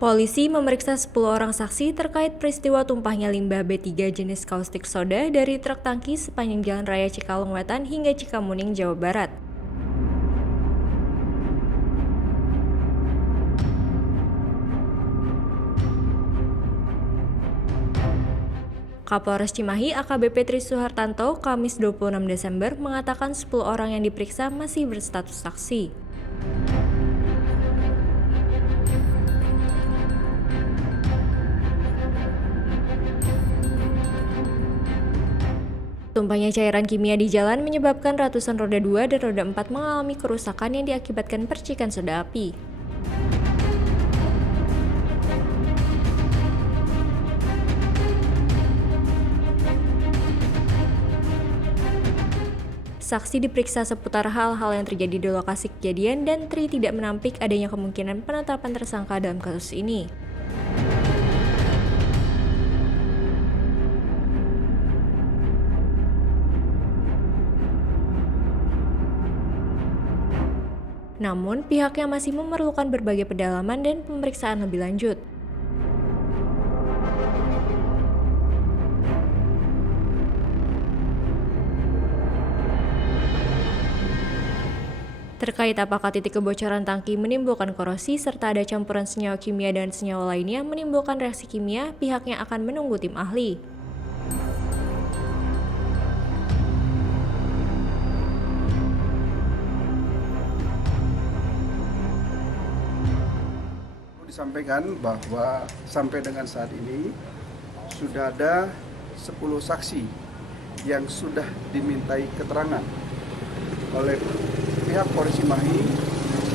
Polisi memeriksa 10 orang saksi terkait peristiwa tumpahnya limbah B3 jenis kaustik soda dari truk tangki sepanjang Jalan Raya Cikalong Wetan hingga Cikamuning, Jawa Barat. Kapolres Cimahi AKBP Tri Suhartanto Kamis 26 Desember mengatakan 10 orang yang diperiksa masih berstatus saksi. Tumpahnya cairan kimia di jalan menyebabkan ratusan roda 2 dan roda 4 mengalami kerusakan yang diakibatkan percikan soda api. Saksi diperiksa seputar hal-hal yang terjadi di lokasi kejadian dan Tri tidak menampik adanya kemungkinan penetapan tersangka dalam kasus ini. Namun, pihaknya masih memerlukan berbagai pendalaman dan pemeriksaan lebih lanjut. Terkait apakah titik kebocoran tangki menimbulkan korosi serta ada campuran senyawa kimia dan senyawa lainnya menimbulkan reaksi kimia, pihaknya akan menunggu tim ahli. Disampaikan bahwa sampai dengan saat ini sudah ada 10 saksi yang sudah dimintai keterangan oleh pihak Polres Cimahi,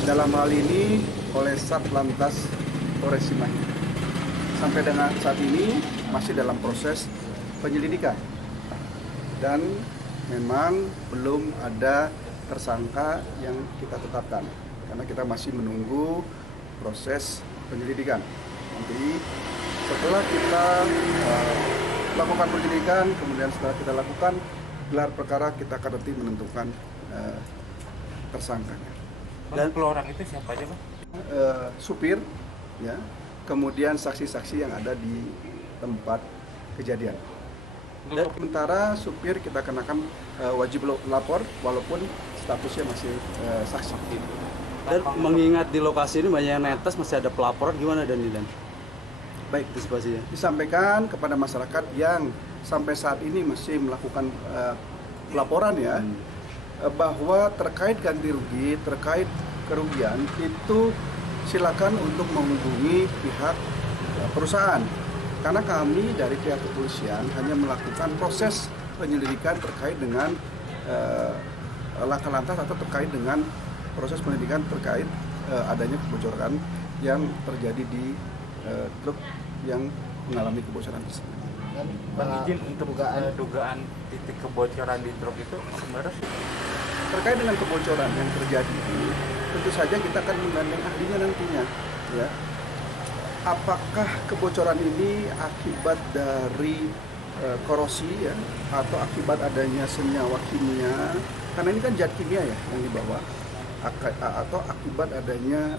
dalam hal ini oleh Satlantas Polres Cimahi. Sampai dengan saat ini masih dalam proses penyelidikan dan memang belum ada tersangka yang kita tetapkan karena kita masih menunggu proses penyelidikan. Nanti setelah kita lakukan penyelidikan, kemudian setelah kita lakukan gelar perkara, kita akan nanti menentukan tersangkanya. Dan 10 orang itu siapa aja, Bang? Supir, ya, kemudian saksi-saksi yang ada di tempat kejadian. Dan sementara supir kita kenakan wajib lapor walaupun statusnya masih saksi. Dan mengingat di lokasi ini banyak yang netes, masih ada pelaporan, gimana Dan? Baik, antisipasinya. Disampaikan kepada masyarakat yang sampai saat ini masih melakukan pelaporan ya, bahwa terkait ganti rugi, terkait kerugian itu silakan untuk menghubungi pihak perusahaan. Karena kami dari pihak kepolisian hanya melakukan proses penyelidikan terkait dengan laka lantas atau terkait dengan proses penyelidikan terkait adanya kebocoran yang terjadi di truk yang mengalami kebocoran tersebut. Bang, izin untuk dugaan titik kebocoran di truk itu sebenarnya terkait dengan kebocoran yang terjadi ini, tentu saja kita akan menggandeng ahlinya nantinya, ya. Apakah kebocoran ini akibat dari korosi ya, atau akibat adanya senyawa kimia? Karena ini kan zat kimia ya yang dibawa, atau akibat adanya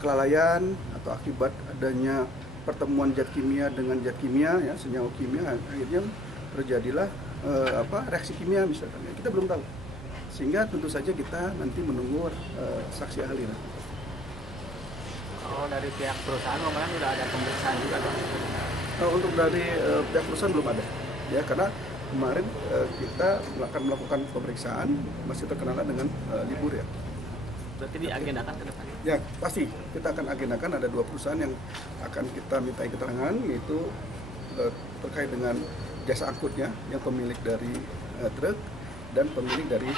kelalaian, atau akibat adanya pertemuan zat kimia dengan zat kimia ya, senyawa kimia, akhirnya terjadilah reaksi kimia misalkan ya, kita belum tahu, sehingga tentu saja kita nanti menunggu saksi ahli. kalau dari pihak perusahaan kemarin sudah ada pemeriksaan juga, Bang? Untuk dari pihak perusahaan belum ada ya, karena kemarin kita akan melakukan pemeriksaan masih terkenal dengan libur ya. Berarti diagendakan ke depan? Ya pasti kita akan agendakan, ada 2 perusahaan yang akan kita mintai keterangan, yaitu terkait dengan jasa angkutnya yang pemilik dari truk dan pemilik dari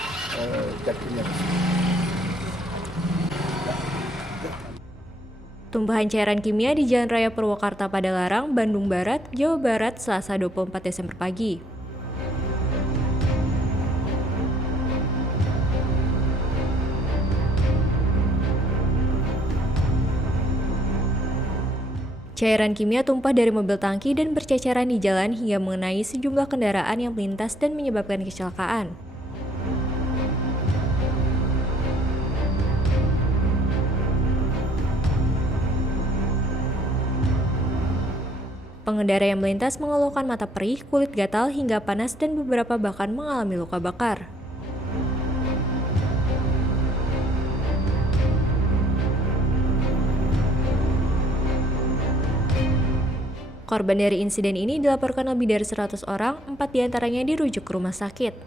zat kimia. Tumpahan cairan kimia di Jalan Raya Purwakarta Padalarang, Bandung Barat, Jawa Barat, Selasa 24 Desember pagi. Cairan kimia tumpah dari mobil tangki dan berceceran di jalan hingga mengenai sejumlah kendaraan yang melintas dan menyebabkan kecelakaan. Pengendara yang melintas mengeluhkan mata perih, kulit gatal hingga panas dan beberapa bahkan mengalami luka bakar. Korban dari insiden ini dilaporkan lebih dari 100 orang, 4 diantaranya dirujuk ke rumah sakit.